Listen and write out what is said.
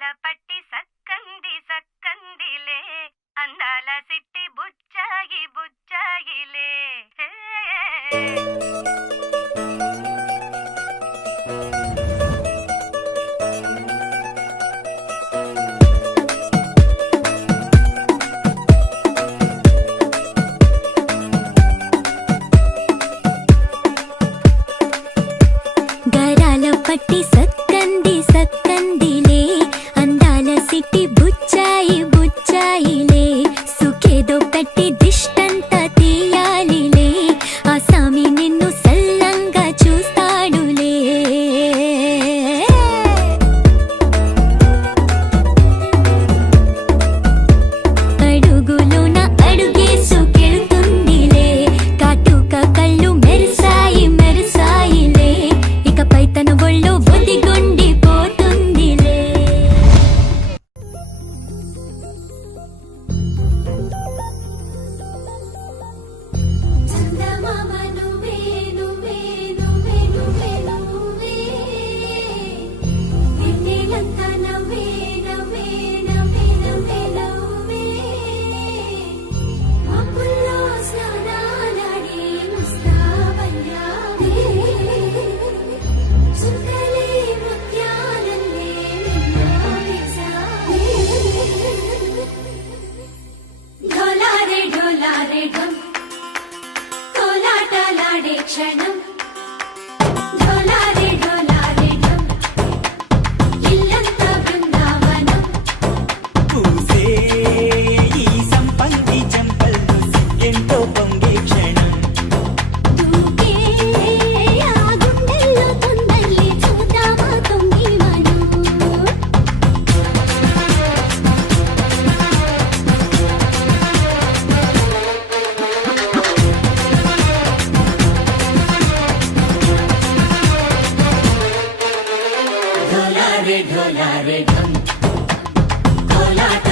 గడాల పట్టి సక్కంది సక్కందిలే అందాల సిట్టి బుచ్చాయి బుచ్చాయిలే. గడాల పట్టి సక్కంది సక్కందిలే అందాల సిట్టి బుచ్చాయి బుచ్చాయిలే. సుఖేదో పెట్టి దిష్టంతా తీయాలిలే ఆ సామి నిన్ను సల్లంగా చూస్తాడులే. అడుగులోన అడుగేసుకెళ్తుందిలే కాటుక కళ్ళు మెరిసాయి మెరిసాయిలే. ఇకపై తన ఒళ్ళు ఒదిగొండిపోతుందిలే. చందమామ నువ్వే నువ్వే నువ్వే నువ్వే నువ్వే వెన్నెలంతా నవ్వే నవ్వే నవ్వే నవ్వే నవ్వే. మబ్బుల్లో స్నానాలాడి ముస్తాబయ్యావే చుక్కలే ముత్యాలల్లే విన్నావేశావే. ఢోలారే ఢోలారే ఢం కోలాటలాడే క్షణం ఢోలారే ఢోలారే ఢం ఇల్లంతా బృందావనం. పూసే ఈ సంపంగి చెంపల్లో ఎంతో పొంగే క్షణం. దూకే ఆ గుండెల్లో తొందల్లి చూద్దామా తొంగి మనం. ఢోలారే ఢోలారే ఢం కోలాట